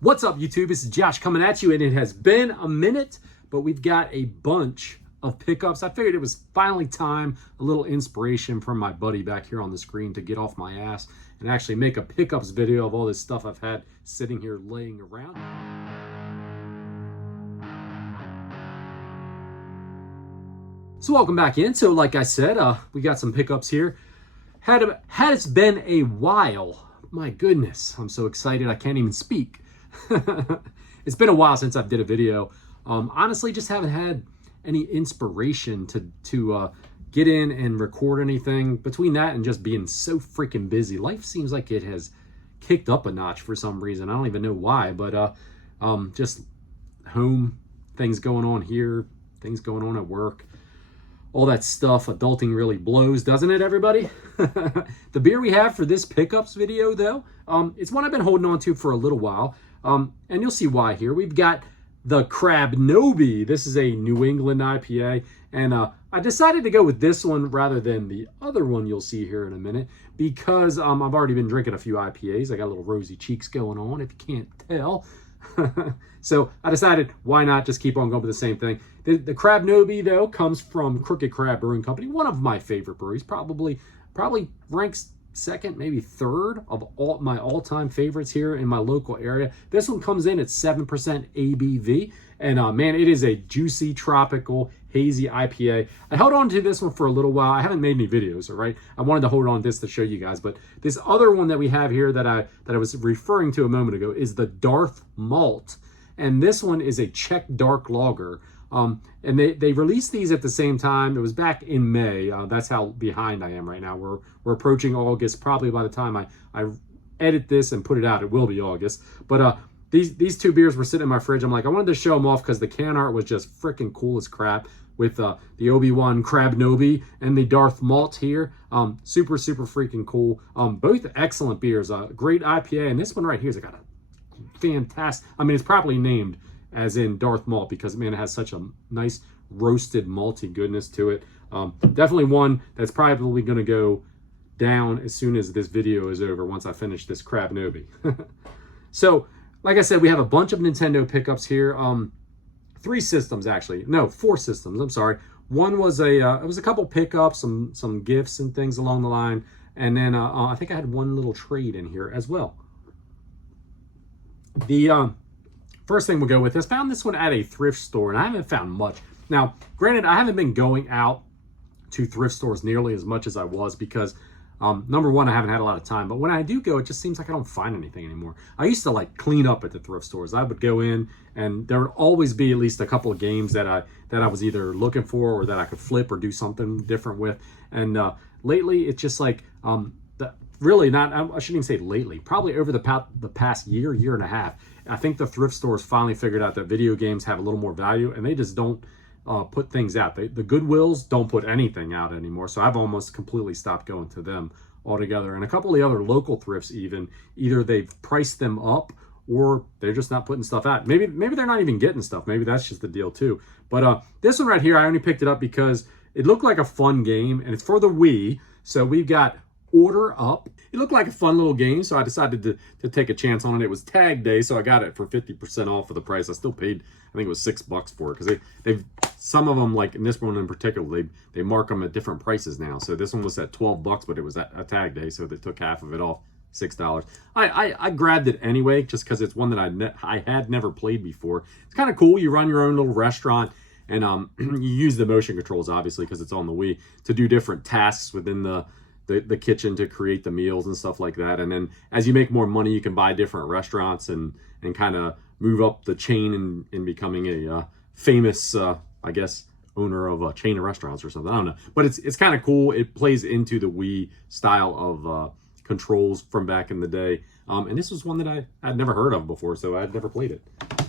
What's up, YouTube? This is Josh coming at you, and it has been a minute, but we've got a bunch of pickups. I figured it was finally time, a little inspiration from my buddy back here on the screen to get off my ass and actually make a pickups video of all this stuff I've had sitting here laying around. So welcome back in. So like I said, we got some pickups here. Has been a while. My goodness, I'm so excited I can't even speak. It's been a while since I've did a video. Honestly, just haven't had any inspiration to get in and record anything. Between that and just being so freaking busy, life seems like it has kicked up a notch for some reason. I don't even know why, but just home, things going on here, things going on at work, all that stuff. Adulting really blows, doesn't it, everybody? The beer we have for this pickups video, though, it's one I've been holding on to for a little while. And you'll see why here. We've got the Crabnobi. This is a New England IPA. And I decided to go with this one rather than the other one you'll see here in a minute because I've already been drinking a few IPAs. I got little rosy cheeks going on, if you can't tell. So I decided, why not just keep on going with the same thing. The Crabnobi, though, comes from Crooked Crab Brewing Company, one of my favorite breweries, probably ranks second, maybe third of all my all-time favorites here in my local area. This one comes in at 7% ABV, and man, it is a juicy, tropical, hazy IPA. I held on to this one for a little while. I haven't made any videos, all right? I wanted to hold on to this to show you guys, but this other one that we have here that I was referring to a moment ago is the Darth Malt, and this one is a Czech Dark Lager. And they released these at the same time. It was back in May. That's how behind I am right now. We're approaching August. Probably by the time I edit this and put it out, it will be August. But these two beers were sitting in my fridge. I'm like, I wanted to show them off because the can art was just freaking cool as crap with the Obi-Wan Crabnobi and the Darth Malt here. Super freaking cool. Both excellent beers. Great IPA, and this one right here has got a fantastic. I mean, it's properly named as in Darth Malt because, man, it has such a nice roasted malty goodness to it. Definitely one that's probably going to go down as soon as this video is over once I finish this Crabnobi. So, like I said, we have a bunch of Nintendo pickups here. 3 systems, actually. No, 4 systems. I'm sorry. One was it was a couple pickups, some gifts and things along the line. And then I think I had one little trade in here as well. The first thing we'll go with is found this one at a thrift store, and I haven't found much. Now, granted, I haven't been going out to thrift stores nearly as much as I was because, number one, I haven't had a lot of time. But when I do go, it just seems like I don't find anything anymore. I used to like clean up at the thrift stores. I would go in, and there would always be at least a couple of games that I was either looking for or that I could flip or do something different with. And lately, it's just like really not. I shouldn't even say lately. Probably over the past year and a half. I think the thrift stores finally figured out that video games have a little more value, and they just don't put things out. The Goodwills don't put anything out anymore, so I've almost completely stopped going to them altogether. And a couple of the other local thrifts either they've priced them up or they're just not putting stuff out. Maybe they're not even getting stuff. Maybe that's just the deal too. But this one right here, I only picked it up because it looked like a fun game, and it's for the Wii. So we've got Order Up. It looked like a fun little game, so I decided to take a chance on it. It was tag day, so I got it for 50% off of the price. I still paid, I think it was $6 for it, because they've some of them, like in this one in particular, they mark them at different prices now. So this one was at $12, but it was at a tag day, so they took half of it off, $6. I grabbed it anyway, just because it's one that I had never played before. It's kind of cool. You run your own little restaurant, and you use the motion controls, obviously, because it's on the Wii, to do different tasks within the kitchen to create the meals and stuff like that. And then as you make more money, you can buy different restaurants and kind of move up the chain in becoming a famous, I guess, owner of a chain of restaurants or something. I don't know. But it's kind of cool. It plays into the Wii style of controls from back in the day. And this was one that I'd never heard of before, so I'd never played it.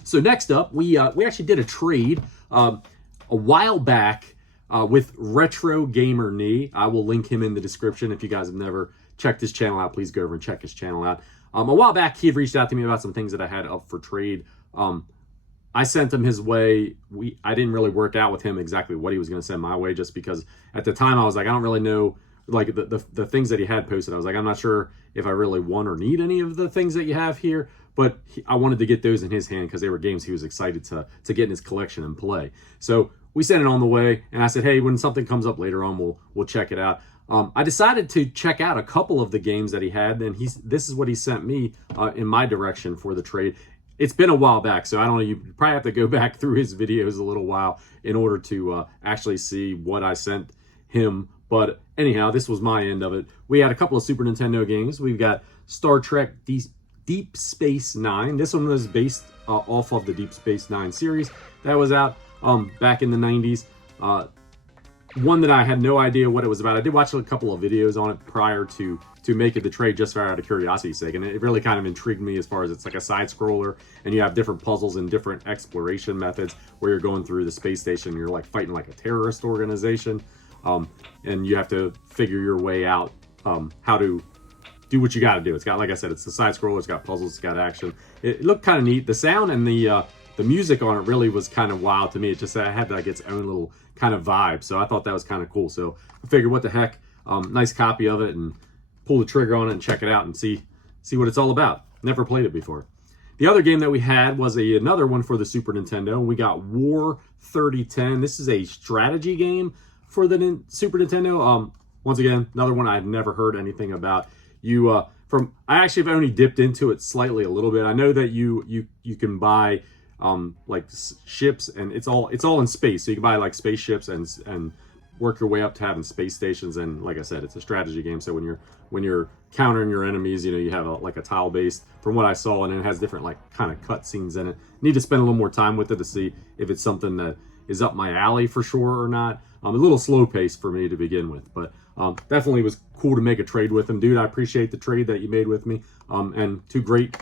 So next up, we actually did a trade a while back with Retro Gamer Knee. I will link him in the description. If you guys have never checked his channel out, please go over and check his channel out. A while back, he had reached out to me about some things that I had up for trade. I sent him his way. I didn't really work out with him exactly what he was going to send my way, just because at the time I was like, I don't really know like the things that he had posted. I was like, I'm not sure if I really want or need any of the things that you have here. but I wanted to get those in his hand because they were games he was excited to get in his collection and play. So we sent it on the way, and I said, hey, when something comes up later on, we'll check it out. I decided to check out a couple of the games that he had, and this is what he sent me in my direction for the trade. It's been a while back, so I don't know, you probably have to go back through his videos a little while in order to actually see what I sent him. But anyhow, this was my end of it. We had a couple of Super Nintendo games. We've got Star Trek Deep Space Nine. This one was based off of the Deep Space Nine series that was out back in the 90s. One that I had no idea what it was about. I did watch a couple of videos on it prior to making the trade just out of curiosity's sake, and it really kind of intrigued me as far as it's like a side scroller, and you have different puzzles and different exploration methods where you're going through the space station. You're like fighting like a terrorist organization, and you have to figure your way out how to do what you got to do. It's got, like I said, it's a side scroller. It's got puzzles. It's got action. It looked kind of neat. The sound and the music on it really was kind of wild to me. It just had like its own little kind of vibe. So I thought that was kind of cool. So I figured, what the heck, nice copy of it, and pull the trigger on it and check it out and see what it's all about. Never played it before. The other game that we had was another one for the Super Nintendo. We got War 3010. This is a strategy game for the Super Nintendo. Once again, another one I'd never heard anything about. I actually have only dipped into it slightly a little bit. I know that you can buy like ships, and it's all in space, so you can buy like spaceships and work your way up to having space stations. And like I said, it's a strategy game, so when you're countering your enemies, you have like a tile based, from what I saw, and it has different like kind of cut scenes in it. Need to spend a little more time with it to see if it's something that is up my alley for sure or not. A little slow paced for me to begin with, but definitely was cool to make a trade with him. Dude, I appreciate the trade that you made with me, and two great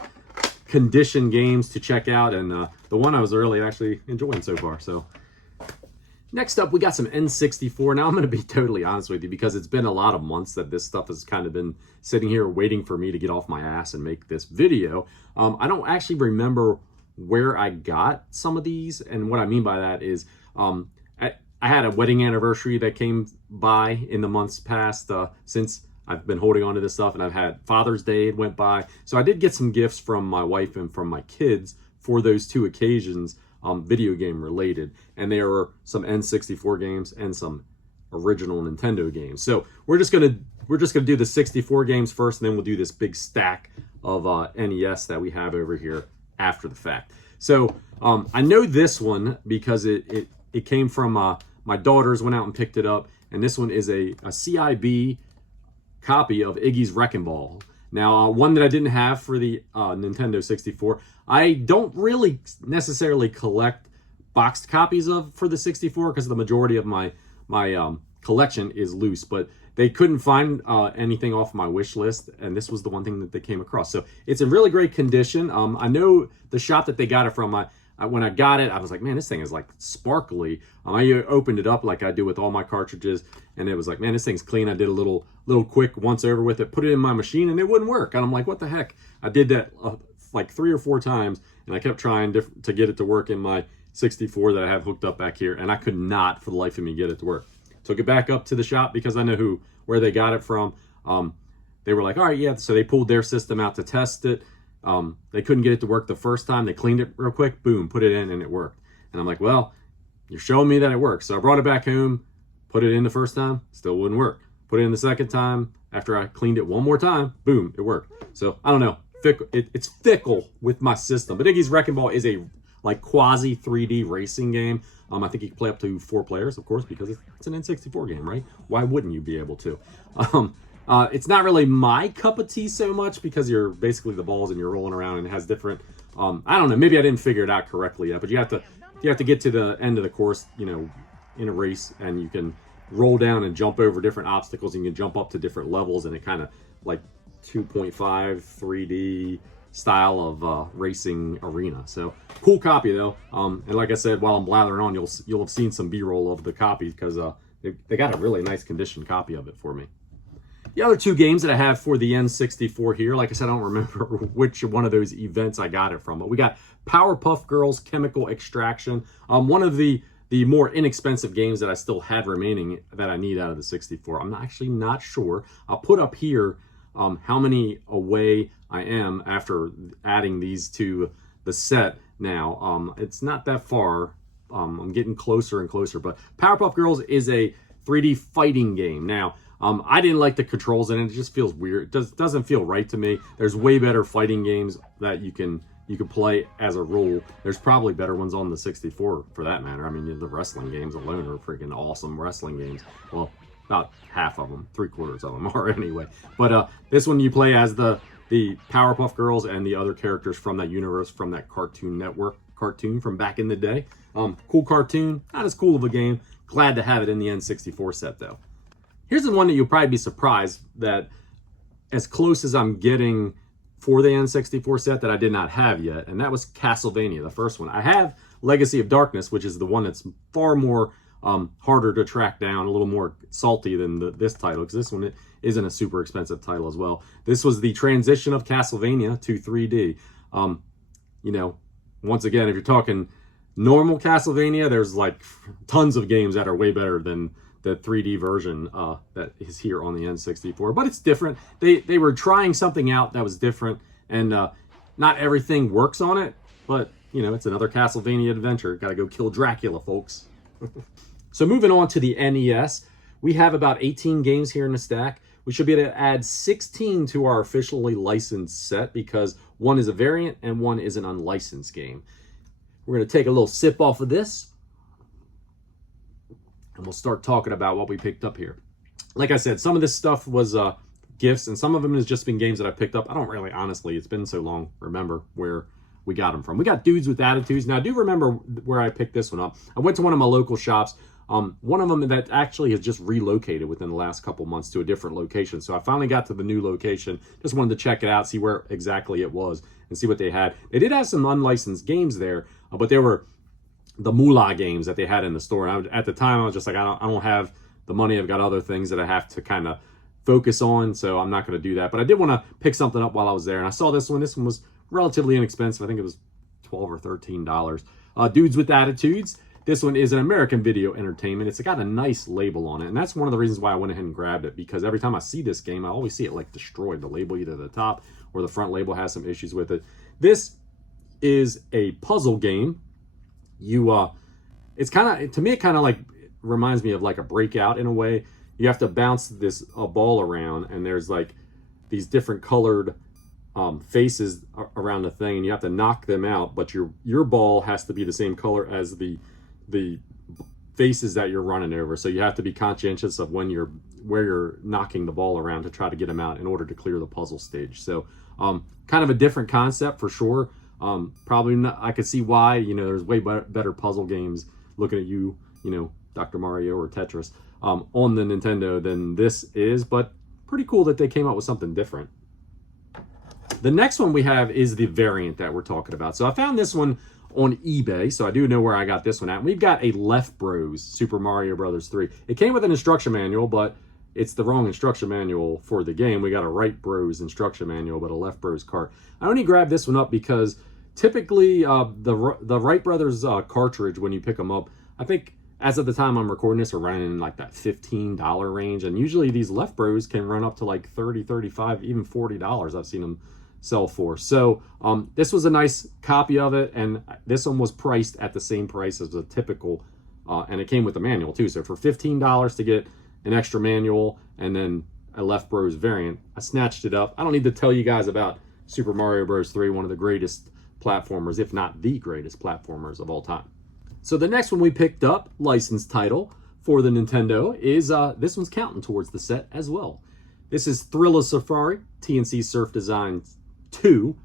condition games to check out, and the one I was really actually enjoying so far. So next up, we got some N64. Now I'm going to be totally honest with you, because it's been a lot of months that this stuff has kind of been sitting here waiting for me to get off my ass and make this video. I don't actually remember where I got some of these, and what I mean by that is I had a wedding anniversary that came by in the months past since I've been holding on to this stuff, and I've had Father's Day went by. So I did get some gifts from my wife and from my kids for those two occasions, video game related. And there were some N64 games and some original Nintendo games. So we're just gonna do the 64 games first, and then we'll do this big stack of NES that we have over here after the fact. So I know this one because it came from my daughters went out and picked it up, and this one is a CIB copy of Iggys Wrecking Ball. Now, one that I didn't have for the Nintendo 64. I don't really necessarily collect boxed copies of for the 64 because the majority of my collection is loose, but they couldn't find anything off my wish list, and this was the one thing that they came across. So it's in really great condition. I know the shop that they got it from. When I got it, I was like, man, this thing is like sparkly. I opened it up like I do with all my cartridges, and it was like, man, this thing's clean. I did a little quick once over with it, put it in my machine, and it wouldn't work. And I'm like, what the heck? I did that like 3 or 4 times, and I kept trying to get it to work in my 64 that I have hooked up back here, and I could not for the life of me get it to work. Took it back up to the shop because I know where they got it from. They were like, all right, yeah. So they pulled their system out to test it. They couldn't get it to work the first time. They cleaned it real quick, boom, put it in, and it worked. And I'm like, well, you're showing me that it works. So I brought it back home, put it in the first time, still wouldn't work. Put it in the second time. After I cleaned it one more time, boom, it worked. So I don't know. It's fickle with my system. But Iggys Wrecking Ball is a like quasi 3D racing game. I think you can play up to 4 players, of course, because it's an N64 game, right? Why wouldn't you be able to? It's not really my cup of tea so much because you're basically the balls and you're rolling around, and it has different, I don't know, maybe I didn't figure it out correctly yet, but you have to get to the end of the course, in a race, and you can roll down and jump over different obstacles, and you can jump up to different levels, and it kind of like 2.5 3D style of racing arena. So cool copy though. And like I said, while I'm blathering on, you'll have seen some B-roll of the copy because they got a really nice condition copy of it for me. The other 2 games that I have for the N64 here, like I said, I don't remember which one of those events I got it from, but we got Powerpuff Girls Chemical Extraction, one of the more inexpensive games that I still had remaining that I need out of the 64. I'm actually not sure. I'll put up here how many away I am after adding these to the set now. It's not that far. I'm getting closer and closer, but Powerpuff Girls is a 3D fighting game. Now, I didn't like the controls in it. It just feels weird. It doesn't feel right to me. There's way better fighting games that you can play as a rule. There's probably better ones on the 64 for that matter. I mean, the wrestling games alone are freaking awesome wrestling games. Well, about half of them, 3/4 of them are anyway. But this one you play as the Powerpuff Girls and the other characters from that universe, from that Cartoon Network cartoon from back in the day. Cool cartoon, not as cool of a game. Glad to have it in the N64 set though. Here's the one that you'll probably be surprised that as close as I'm getting for the N64 set that I did not have yet, and that was Castlevania, the first one. I have Legacy of Darkness, which is the one that's far more harder to track down, a little more salty than this title, because this one isn't a super expensive title as well. This was the transition of Castlevania to 3D. You know, once again, if you're talking normal Castlevania, there's like tons of games that are way better than the 3D version that is here on the N64, but it's different. They were trying something out that was different, and not everything works on it, but you know, it's another Castlevania adventure. Got to go kill Dracula, folks. So moving on to the NES, we have about 18 games here in the stack. We should be able to add 16 to our officially licensed set because one is a variant and one is an unlicensed game. We're going to take a little sip off of this, and we'll start talking about what we picked up here. Like I said, some of this stuff was gifts, and some of them has just been games that I picked up. I don't really, honestly, it's been so long, remember where we got them from. We got Dudes with Attitudes. Now, I do remember where I picked this one up. I went to one of my local shops. One of them that actually has just relocated within the last couple months to a different location. So I finally got to the new location. Just wanted to check it out, see where exactly it was, and see what they had. They did have some unlicensed games there, but they were the moolah games that they had in the store. And at the time, I was just like, I don't have the money. I've got other things that I have to kind of focus on, so I'm not going to do that. But I did want to pick something up while I was there, and I saw this one. This one was relatively inexpensive. I think it was $12 or $13. Dudes with Attitudes. This one is an American Video Entertainment. It's got a nice label on it, and that's one of the reasons why I went ahead and grabbed it, because every time I see this game, I always see it like destroyed. The label, either the top or the front label, has some issues with it. This is a puzzle game. It's kind of, to me, it kind of like reminds me of like a Breakout in a way. You have to bounce a ball around, and there's like these different colored faces around the thing, and you have to knock them out, but your ball has to be the same color as the faces that you're running over. So you have to be conscientious of where you're knocking the ball around to try to get them out in order to clear the puzzle stage. So kind of a different concept for sure. Probably not, I could see why, you know, there's way better puzzle games looking at you know, Dr. Mario or Tetris on the Nintendo than this is, but pretty cool that they came up with something different. The next one we have is the variant that we're talking about. So I found this one on eBay, so I do know where I got this one at. We've got a Left Bros Super Mario Brothers 3. It came with an instruction manual, but it's the wrong instruction manual for the game. We got a Right Bros instruction manual, but a Left Bros cart. I only grabbed this one up because typically the Wright Brothers cartridge, when you pick them up, I think as of the time I'm recording this, are running in like that $15 range, and usually these Left Bros can run up to like $30, $35, even $40. I've seen them sell for. So this was a nice copy of it, and this one was priced at the same price as a typical, and it came with the manual too. So for $15 to get an extra manual and then a Left Bros variant, I snatched it up. I don't need to tell you guys about Super Mario Bros. 3, one of the greatest platformers, if not the greatest platformers of all time. So the next one we picked up, licensed title for the Nintendo, is this one's counting towards the set as well. This is Thriller Safari, TNC Surf Design 2.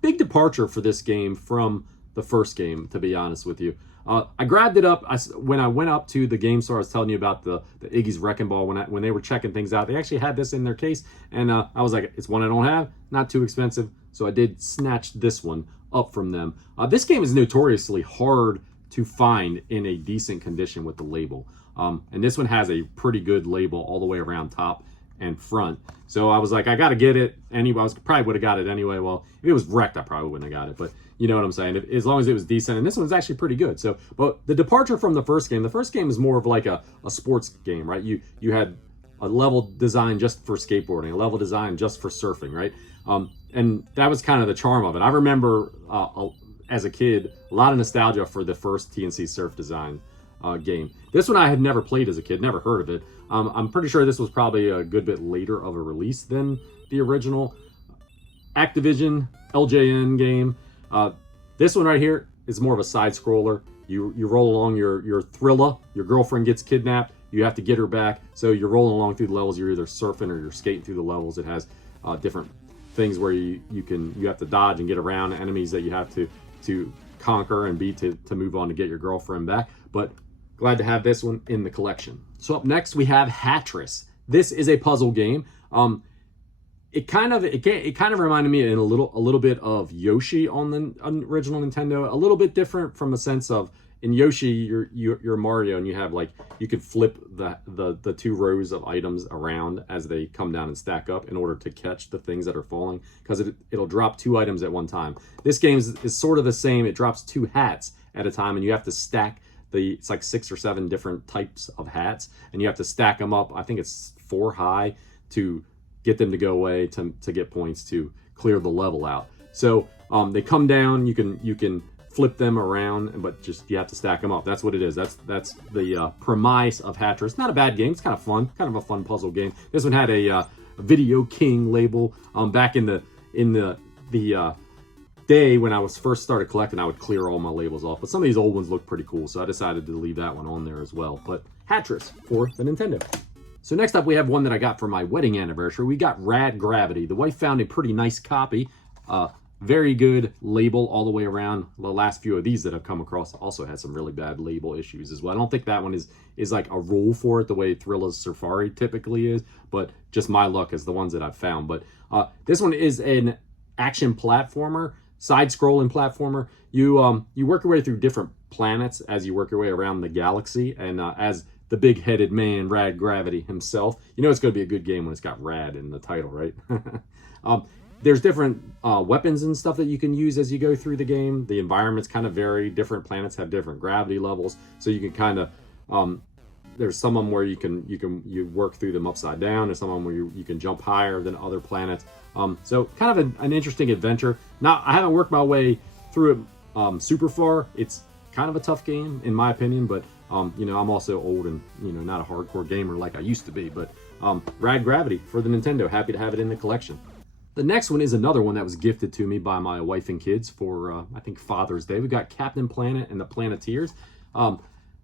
Big departure for this game from the first game, to be honest with you. I grabbed it up when I went up to the game store. I was telling you about the Iggys Wrecking Ball. When they were checking things out, they actually had this in their case, and I was like, it's one I don't have, not too expensive, so I did snatch this one up from them. This game is notoriously hard to find in a decent condition with the label, and this one has a pretty good label all the way around top and front. So I was like, I gotta get it anyway. Probably would have got it anyway. Well, if it was wrecked, I probably wouldn't have got it, but you know what I'm saying, as long as it was decent. And this one's actually pretty good. So, but the departure from the first game is more of like a sports game, right? You had a level designed just for skateboarding, a level designed just for surfing, right? And that was kind of the charm of it. I remember as a kid, a lot of nostalgia for the first TNC Surf Design game. This one I had never played as a kid, never heard of it. I'm pretty sure this was probably a good bit later of a release than the original Activision LJN game. This one right here is more of a side scroller. You roll along your Thrilla, your girlfriend gets kidnapped, you have to get her back. So you're rolling along through the levels, you're either surfing or you're skating through the levels. It has different things where you have to dodge and get around enemies that you have to conquer and beat to move on to get your girlfriend back. But glad to have this one in the collection. So up next we have Hatress. This is a puzzle game. It kind of reminded me in a little bit of Yoshi on the original Nintendo. A little bit different from a sense of, in Yoshi you're Mario and you have like, you can flip the two rows of items around as they come down and stack up in order to catch the things that are falling, because it'll drop two items at one time. This game is sort of the same. It drops two hats at a time and you have to stack it's like 6 or 7 different types of hats and you have to stack them up. I think it's 4 high to get them to go away to get points to clear the level out. So they come down, you can flip them around, but just you have to stack them up. That's what it is. That's the premise of Hatress. Not a bad game. It's kind of fun, kind of a fun puzzle game. This one had a Video King label. Back in the day when I was first started collecting, I would clear all my labels off, but some of these old ones look pretty cool, so I decided to leave that one on there as well. But Hatress for the Nintendo. So next up we have one that I got for my wedding anniversary. We got Rad Gravity. The wife found a pretty nice copy. Very good label all the way around. The last few of these that I've come across also had some really bad label issues as well. I don't think that one is like a rule for it the way Thrilla's Safari typically is, but just my luck as the ones that I've found. But this one is an action platformer, side-scrolling platformer. You work your way through different planets as you work your way around the galaxy, and as the big-headed man, Rad Gravity himself, you know it's going to be a good game when it's got Rad in the title, right? There's different weapons and stuff that you can use as you go through the game. The environments kind of vary. Different planets have different gravity levels, so you can kind of there's some of them where you work through them upside down. There's some of them where you can jump higher than other planets. So kind of an interesting adventure. Now I haven't worked my way through it super far. It's kind of a tough game in my opinion, but you know, I'm also old and, you know, not a hardcore gamer like I used to be. But Rad Gravity for the Nintendo. Happy to have it in the collection. The next one is another one that was gifted to me by my wife and kids for, I think, Father's Day. We got Captain Planet and the Planeteers.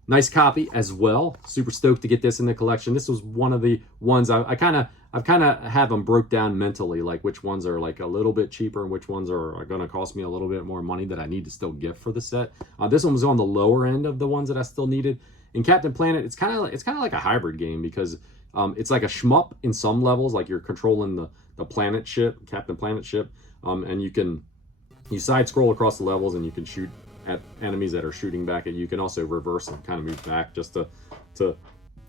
Nice copy as well. Super stoked to get this in the collection. This was one of the ones I've kind of have them broke down mentally, like which ones are like a little bit cheaper and which ones are going to cost me a little bit more money that I need to still gift for the set. This one was on the lower end of the ones that I still needed. In Captain Planet, it's kind of like a hybrid game because it's like a shmup in some levels, like you're controlling the planet ship, Captain Planet ship, and you side scroll across the levels and you can shoot at enemies that are shooting back at you. You can also reverse and kind of move back just to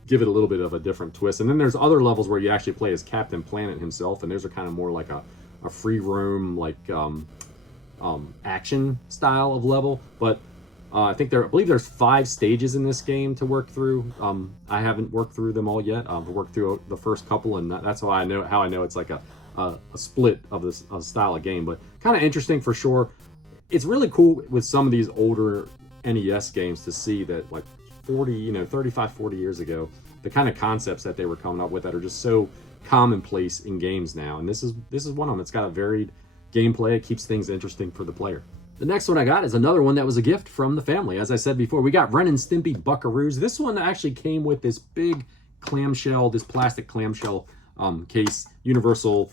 give it a little bit of a different twist. And then there's other levels where you actually play as Captain Planet himself, and those are kind of more like a free roam, like action style of level. But I believe there's 5 stages in this game to work through. I haven't worked through them all yet. I've worked through the first couple, and that's how I know it's like a split of this style of game. But kind of interesting for sure. It's really cool with some of these older NES games to see that, like 35, 40 years ago, the kind of concepts that they were coming up with that are just so commonplace in games now. And this is one of them. It's got a varied gameplay. It keeps things interesting for the player. The next one I got is another one that was a gift from the family. As I said before, we got Brennan Stimpy Buckaroos. This one actually came with this big clamshell, this plastic clamshell case, universal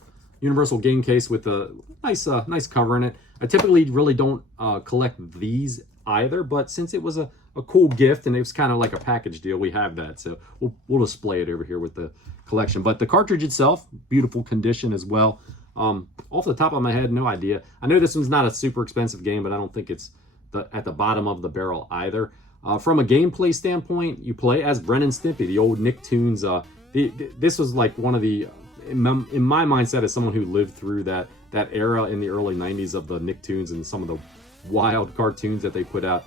game case with a nice cover in it. I typically really don't collect these either, but since it was a cool gift and it was kind of like a package deal, we have that. So we'll display it over here with the collection. But the cartridge itself, beautiful condition as well. Off the top of my head, no idea. I know this one's not a super expensive game, but I don't think it's at the bottom of the barrel either. From a gameplay standpoint, you play as Brennan Stimpy, the old Nicktoons. This was like one of the, in my mindset as someone who lived through that era in the early 90s of the Nicktoons and some of the wild cartoons that they put out.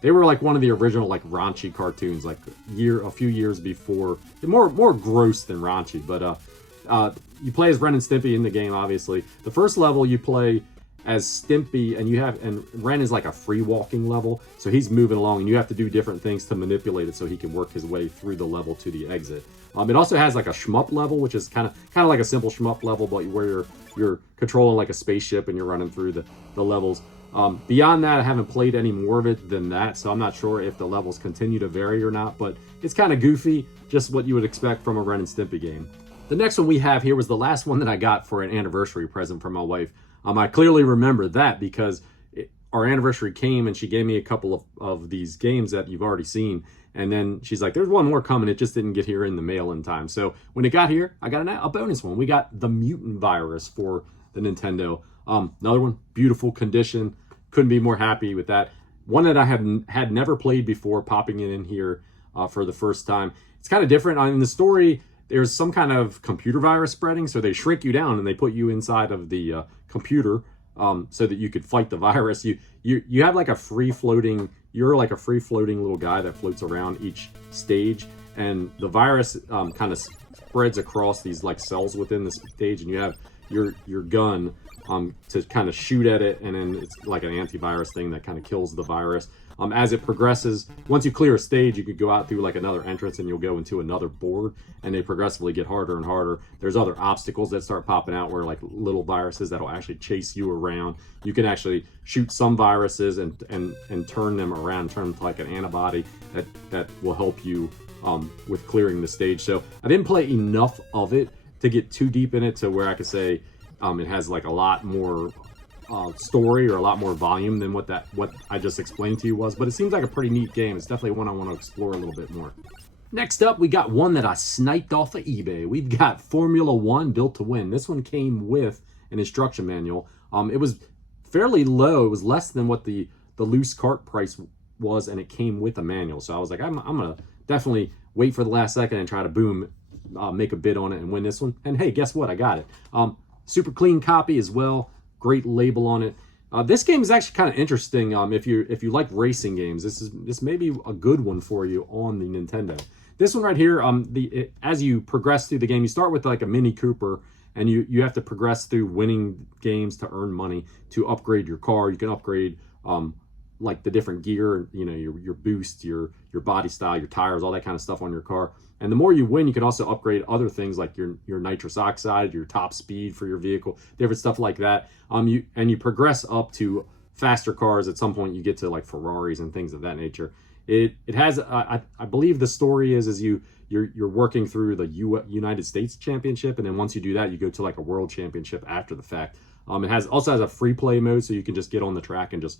They were like one of the original like raunchy cartoons, like a few years before. More gross than raunchy, but you play as Brennan Stimpy in the game. Obviously, the first level you play as Stimpy, and Ren is like a free walking level, so he's moving along, and you have to do different things to manipulate it so he can work his way through the level to the exit. It also has like a shmup level, which is kind of like a simple shmup level, but where you're controlling like a spaceship and you're running through the levels. Beyond that, I haven't played any more of it than that, so I'm not sure if the levels continue to vary or not, but it's kind of goofy, just what you would expect from a Ren and Stimpy game. The next one we have here was the last one that I got for an anniversary present from my wife. I clearly remember that because our anniversary came and she gave me a couple of these games that you've already seen. And then she's like, there's one more coming. It just didn't get here in the mail in time. So when it got here, I got a bonus one. We got the Mutant Virus for the Nintendo. Another one, beautiful condition. Couldn't be more happy with that. One that I had never played before, popping it in here for the first time. It's kind of different. In the story, there's some kind of computer virus spreading, so they shrink you down and they put you inside of the computer so that you could fight the virus. You have like a free-floating, you're like a free-floating little guy that floats around each stage, and the virus kind of spreads across these like cells within the stage, and you have your gun to kind of shoot at it, and then it's like an antivirus thing that kind of kills the virus. As it progresses, once you clear a stage, you could go out through like another entrance and you'll go into another board, and they progressively get harder and harder. There's other obstacles that start popping out where like little viruses that'll actually chase you around. You can actually shoot some viruses and turn them around, turn them to like an antibody that will help you with clearing the stage. So I didn't play enough of it to get too deep in it to where I could say it has like a lot more story or a lot more volume than what I just explained to you was, but it seems like a pretty neat game. It's definitely one I want to explore a little bit more. Next up, we got one that I sniped off of eBay. We've got Formula One Built to Win. This one came with an instruction manual. It was fairly low. It was less than what the loose cart price was, and it came with a manual. So I was like, I'm gonna definitely wait for the last second and try to boom, make a bid on it and win this one. And hey, guess what? I got it. Super clean copy as well. Great label on it. This game is actually kind of interesting. If you like racing games, this may be a good one for you on the Nintendo. This one right here, as you progress through the game, you start with like a Mini Cooper, and you have to progress through winning games to earn money to upgrade your car. You can upgrade like the different gear, your boost, your body style, your tires, all that kind of stuff on your car. And the more you win, you can also upgrade other things like your nitrous oxide, your top speed for your vehicle, different stuff like that. You progress up to faster cars. At some point, you get to like Ferraris and things of that nature. It has, I believe the story is you're working through the United States Championship, and then once you do that, you go to like a World Championship after the fact. It also has a free play mode, so you can just get on the track and just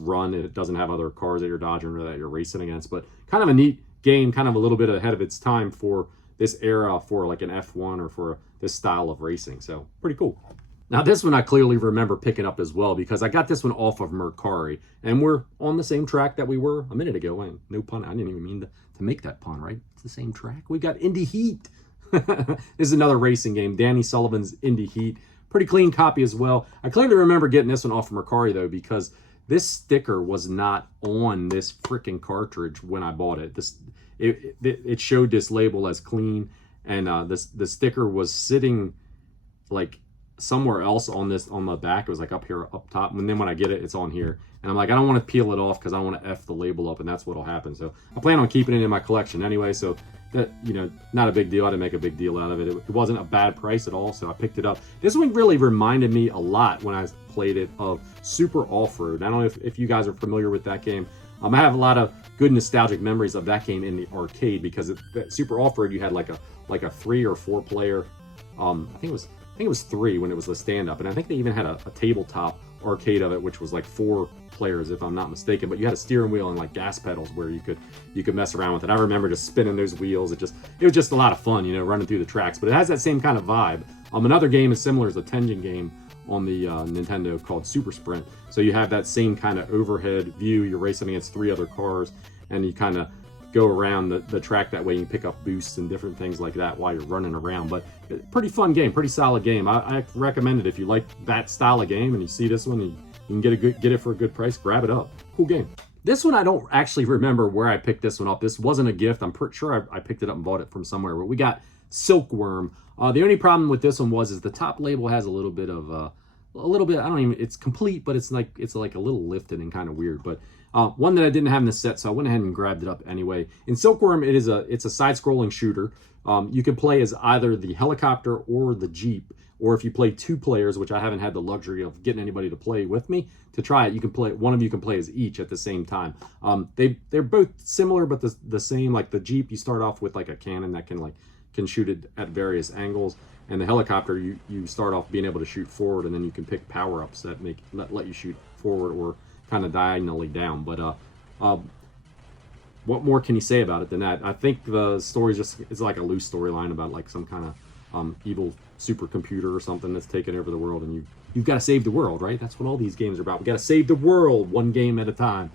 run. It doesn't have other cars that you're dodging or that you're racing against, but kind of a neat game, kind of a little bit ahead of its time for this era, for like an F1 or for this style of racing. So pretty cool. Now this one I clearly remember picking up as well because I got this one off of Mercari, and we're on the same track that we were a minute ago. And no pun, I didn't even mean to make that pun, right? It's the same track. We got Indie Heat. This is another racing game, Danny Sullivan's Indie Heat. Pretty clean copy as well. I clearly remember getting this one off of Mercari though, because this sticker was not on this freaking cartridge when I bought it. It showed this label as clean, and the sticker was sitting like somewhere else on the back. It was like up here, up top, and then when I get it, it's on here. And I'm like, I don't want to peel it off because I don't want to F the label up, and that's what'll happen. So I plan on keeping it in my collection anyway. So that, not a big deal. I didn't make a big deal out of it. It wasn't a bad price at all, so I picked it up. This one really reminded me a lot when I played it of Super Off-Road. I don't know if you guys are familiar with that game. I have a lot of good nostalgic memories of that game in the arcade because Super Off-Road, you had like a 3 or 4 player. I think it was 3 when it was the stand-up, and I think they even had a tabletop arcade of it, which was like 4 players if I'm not mistaken. But you had a steering wheel and like gas pedals where you could mess around with it. I remember just spinning those wheels. It was just a lot of fun, running through the tracks. But it has that same kind of vibe. Another game is similar is a Tengen game on the Nintendo called Super Sprint. So you have that same kind of overhead view. You're racing against 3 other cars, and you kind of go around the track that way. You can pick up boosts and different things like that while you're running around. But pretty fun game, pretty solid game. I recommend it if you like that style of game and you see this one and you can get it for a good price. Grab it up. Cool game. This one, I don't actually remember where I picked this one up. This wasn't a gift. I'm pretty sure I picked it up and bought it from somewhere. But we got Silkworm. The only problem with this one is the top label has a little bit of, I don't even, it's complete, but it's like a little lifted and kind of weird. But one that I didn't have in the set, so I went ahead and grabbed it up anyway. In Silkworm, it's a side-scrolling shooter. You can play as either the helicopter or the Jeep, or if you play 2 players, which I haven't had the luxury of getting anybody to play with me to try it, you can play, one of you can play as each at the same time. They're both similar, but the same. Like the Jeep, you start off with like a cannon that can shoot it at various angles, and the helicopter, you start off being able to shoot forward, and then you can pick power-ups that let you shoot forward or kind of diagonally down. But what more can you say about it than that? I think the story is like a loose storyline about like some kind of evil supercomputer or something that's taken over the world, and you've got to save the world, right? That's what all these games are about. We got to save the world one game at a time.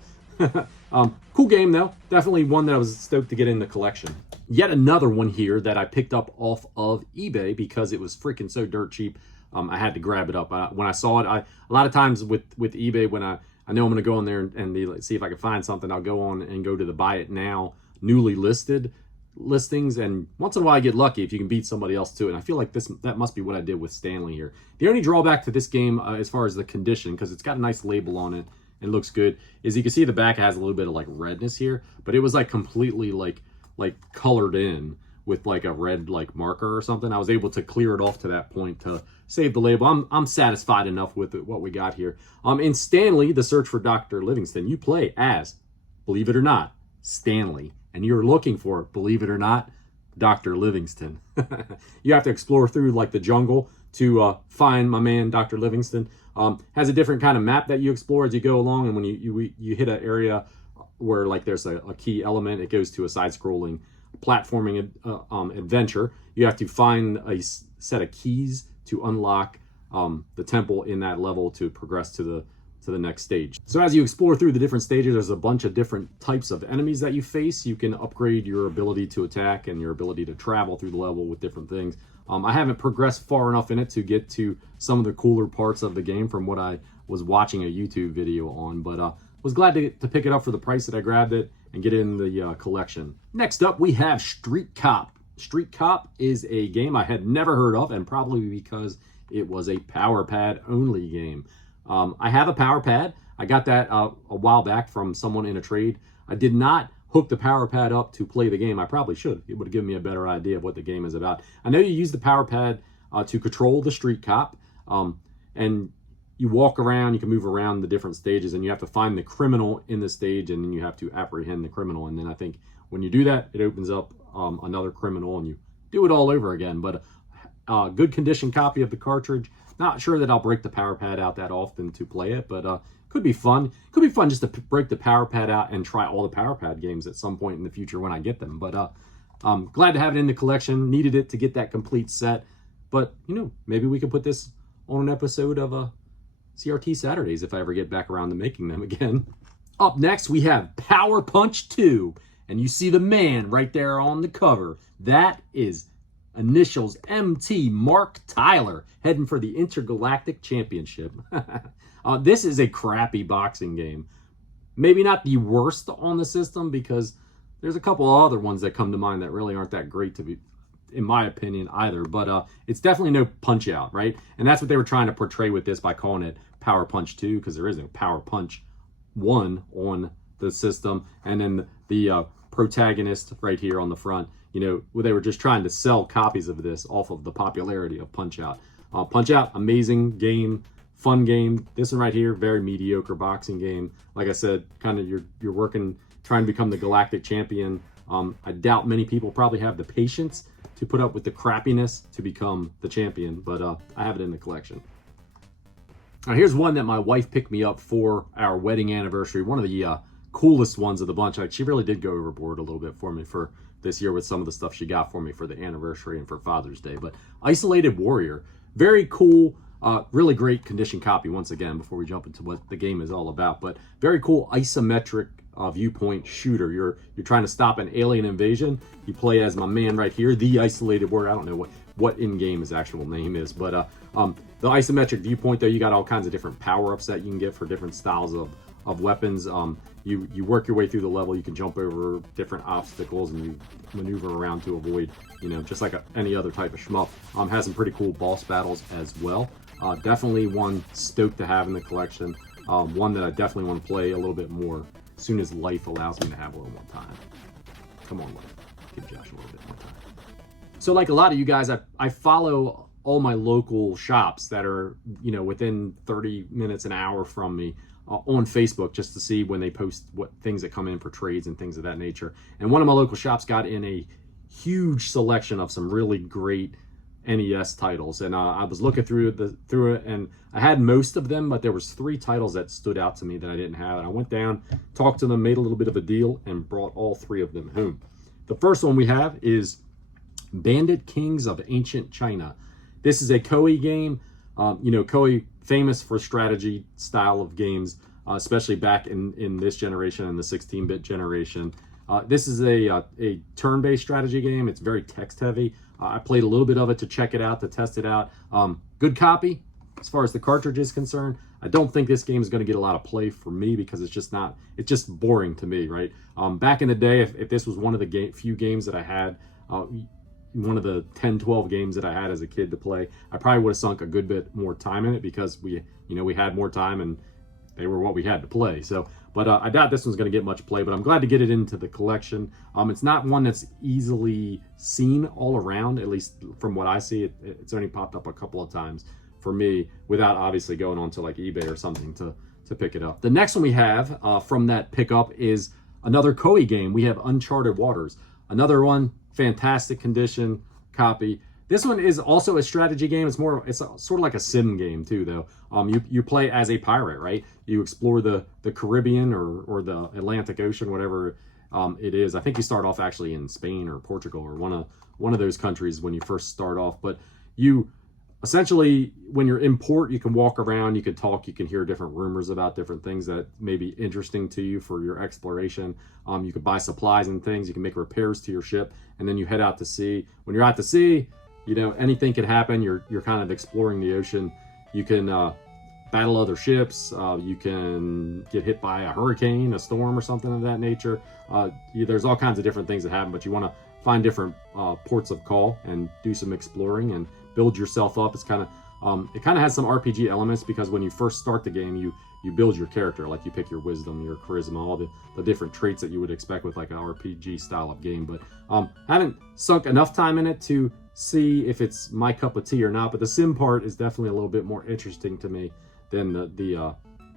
Cool game though, definitely one that I was stoked to get in the collection. Yet another one here that I picked up off of eBay because it was freaking so dirt cheap. I had to grab it up. When I saw it, a lot of times with eBay, when I know I'm going to go on there and see if I can find something, I'll go on and go to the buy it now newly listed listings, and once in a while I get lucky if you can beat somebody else to it. And I feel like that must be what I did with Stanley here. The only drawback to this game, as far as the condition, because it's got a nice label on it and looks good, is you can see the back has a little bit of like redness here, but it was like completely like colored in with like a red like marker or something. I was able to clear it off to that point to save the label. I'm satisfied enough with what we got here. In Stanley, The Search for Dr. Livingston, you play as, believe it or not, Stanley. And you're looking for, believe it or not, Dr. Livingston. You have to explore through like the jungle to find my man, Dr. Livingston. Has a different kind of map that you explore as you go along. And when you hit an area where like there's a key element, it goes to a side-scrolling platforming adventure. You have to find a set of keys to unlock the temple in that level to progress to the next stage. So as you explore through the different stages, there's a bunch of different types of enemies that you face. You can upgrade your ability to attack and your ability to travel through the level with different things. I haven't progressed far enough in it to get to some of the cooler parts of the game from what I was watching a YouTube video on, but was glad to pick it up for the price that I grabbed it and get it in the collection. Next up, we have Street Cop. Street Cop is a game I had never heard of, and probably because it was a power pad only game. I have a power pad. I got that a while back from someone in a trade. I did not hook the power pad up to play the game. I probably should. It would have given me a better idea of what the game is about. I know you use the power pad to control the street cop, and you walk around, you can move around the different stages, and you have to find the criminal in the stage, and then you have to apprehend the criminal. And then I think when you do that, it opens up another criminal, and you do it all over again. But good condition copy of the cartridge. Not sure that I'll break the power pad out that often to play it, but could be fun. Could be fun just to break the power pad out and try all the power pad games at some point in the future when I get them. But I'm glad to have it in the collection. Needed it to get that complete set. But, you know, maybe we could put this on an episode of CRT Saturdays if I ever get back around to making them again. Up next, we have Power Punch 2. And you see the man right there on the cover. That is initials MT Mark Tyler, heading for the Intergalactic Championship. This is a crappy boxing game. Maybe not the worst on the system, because there's a couple other ones that come to mind that really aren't that great to be, in my opinion, either. But it's definitely no Punch Out, right? And that's what they were trying to portray with this by calling it Power Punch 2, because there is no Power Punch 1 on the system. And then the protagonist right here on the front, you know, they were just trying to sell copies of this off of the popularity of Punch Out. Punch Out, amazing game, fun game. This one right here, very mediocre boxing game. Like I said, kind of you're working, trying to become the galactic champion. I doubt many people probably have the patience to put up with the crappiness to become the champion, but I have it in the collection. Now here's one that my wife picked me up for our wedding anniversary. One of the coolest ones of the bunch. She really did go overboard a little bit for me for this year with some of the stuff she got for me for the anniversary and for Father's Day. But Isolated Warrior, very cool, really great condition copy once again before we jump into what the game is all about. But very cool isometric viewpoint shooter. You're trying to stop an alien invasion. You play as my man right here, the Isolated Warrior. I don't know what in-game his actual name is, but the isometric viewpoint, though, you got all kinds of different power-ups that you can get for different styles of of weapons. You work your way through the level. You can jump over different obstacles and you maneuver around to avoid, you know, just like any other type of shmup. Has some pretty cool boss battles as well. Definitely one stoked to have in the collection. One that I definitely want to play a little bit more as soon as life allows me to have a little more time. Come on, life. Give Josh a little bit more time. So like a lot of you guys, I follow all my local shops that are, you know, within 30 minutes, an hour from me on Facebook, just to see when they post what things that come in for trades and things of that nature. And one of my local shops got in a huge selection of some really great NES titles, and I was looking through it, and I had most of them, but there was 3 titles that stood out to me that I didn't have, and I went down, talked to them, made a little bit of a deal, and brought all 3 of them home. The first one we have is Bandit Kings of Ancient China. This is a Koei game. You know, Koei famous for strategy style of games, especially back in this generation, in the 16-bit generation. This is a turn-based strategy game. It's very text-heavy. I played a little bit of it to check it out, to test it out. Good copy as far as the cartridge is concerned. I don't think this game is going to get a lot of play for me because it's just boring to me, right? Back in the day, if this was one of the few games that I had, one of the 10, 12 games that I had as a kid to play, I probably would have sunk a good bit more time in it because we had more time and they were what we had to play. So, but I doubt this one's going to get much play, but I'm glad to get it into the collection. It's not one that's easily seen all around, at least from what I see. It's only popped up a couple of times for me without obviously going onto like eBay or something to pick it up. The next one we have from that pickup is another Koei game. We have Uncharted Waters. Another one, fantastic condition copy. This one is also a strategy game. It's sort of like a sim game too, though. You play as a pirate, right? You explore the Caribbean or the Atlantic Ocean, whatever it is. I think you start off actually in Spain or Portugal or one of those countries when you first start off. But you essentially, when you're in port, you can walk around, you can talk, you can hear different rumors about different things that may be interesting to you for your exploration. You can buy supplies and things. You can make repairs to your ship, and then you head out to sea. When you're out to sea, you know, anything could happen. You're kind of exploring the ocean. You can battle other ships. You can get hit by a hurricane, a storm, or something of that nature. There's all kinds of different things that happen, but you want to find different ports of call and do some exploring and build yourself up. It's kind of it kind of has some RPG elements because when you first start the game, you build your character. Like you pick your wisdom, your charisma, all the different traits that you would expect with like an RPG style of game. But haven't sunk enough time in it to see if it's my cup of tea or not. But the sim part is definitely a little bit more interesting to me than the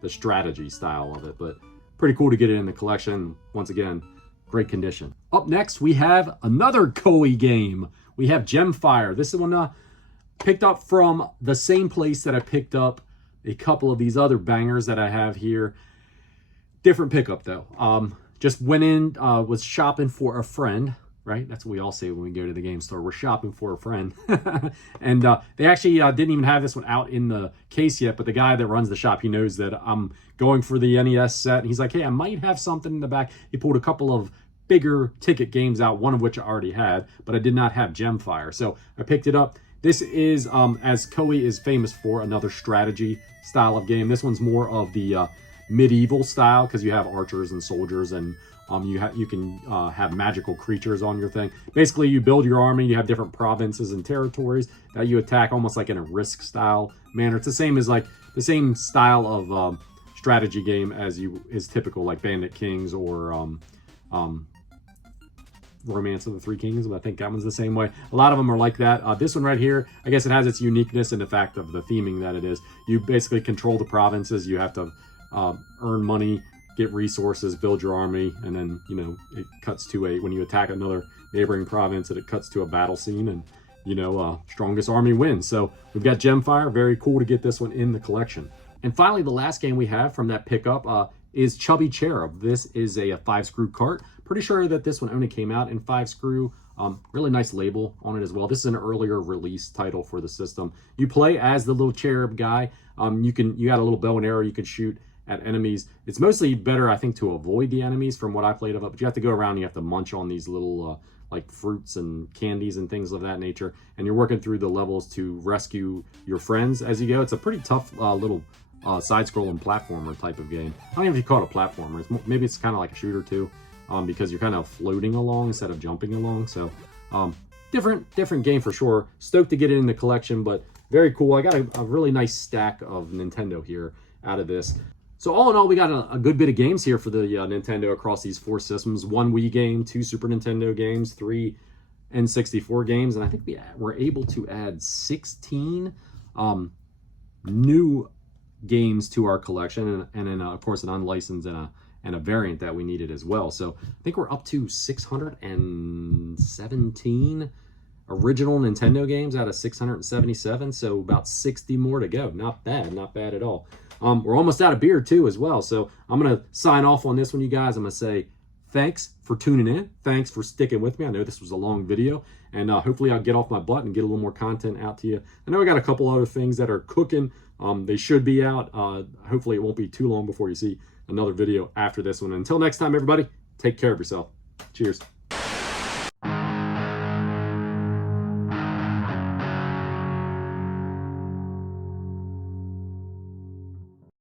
strategy style of it. But pretty cool to get it in the collection. Once again, great condition. Up next, we have another Koei game. We have Gemfire. This is one picked up from the same place that I picked up a couple of these other bangers that I have here. Different pickup though. Just went in, was shopping for a friend, right? That's what we all say when we go to the game store. We're shopping for a friend. And they actually didn't even have this one out in the case yet, but the guy that runs the shop, he knows that I'm going for the NES set. And he's like, hey, I might have something in the back. He pulled a couple of bigger ticket games out, one of which I already had, but I did not have Gemfire. So I picked it up. This is, as Koei is famous for, another strategy style of game. This one's more of the medieval style because you have archers and soldiers, and you can have magical creatures on your thing. Basically, you build your army. You have different provinces and territories that you attack, almost like in a Risk style manner. It's the same as like the same style of strategy game as is typical, like Bandit Kings or Romance of the Three Kings. I think that one's the same way. A lot of them are like that. This one right here, I guess it has its uniqueness in the fact of the theming that it is. You basically control the provinces. You have to earn money, get resources, build your army, and then, you know, it cuts to when you attack another neighboring province, it cuts to a battle scene, and, you know, strongest army wins. So we've got Gemfire. Very cool to get this one in the collection. And finally, the last game we have from that pickup is Chubby Cherub. This is a 5-screw cart. Pretty sure that this one only came out in 5-screw. Really nice label on it as well. This is an earlier release title for the system. You play as the little cherub guy. You got a little bow and arrow you can shoot at enemies. It's mostly better, I think, to avoid the enemies from what I played of it. But you have to go around and you have to munch on these little like fruits and candies and things of that nature. And you're working through the levels to rescue your friends as you go. It's a pretty tough little side-scrolling platformer type of game. I don't know if you call it a platformer. It's more, maybe it's kind of like a shooter too, because you're kind of floating along instead of jumping along. So different game for sure. Stoked to get it in the collection, but very cool. I got a really nice stack of Nintendo here out of this. So all in all, we got a good bit of games here for the Nintendo across these 4 systems. 1 Wii game, 2 Super Nintendo games, 3 N64 games, and I think we were able to add 16 new games to our collection, and then of course an unlicensed and a variant that we needed as well. So I think we're up to 617 original Nintendo games out of 677, so about 60 more to go. Not bad at all. We're almost out of beer too as well, so I'm gonna sign off on this one, you guys. I'm gonna say thanks for tuning in. Thanks for sticking with me. I know this was a long video, and hopefully I'll get off my butt and get a little more content out to you. I know I got a couple other things that are cooking. They should be out. Hopefully it won't be too long before you see another video after this one. Until next time, everybody, take care of yourself. Cheers.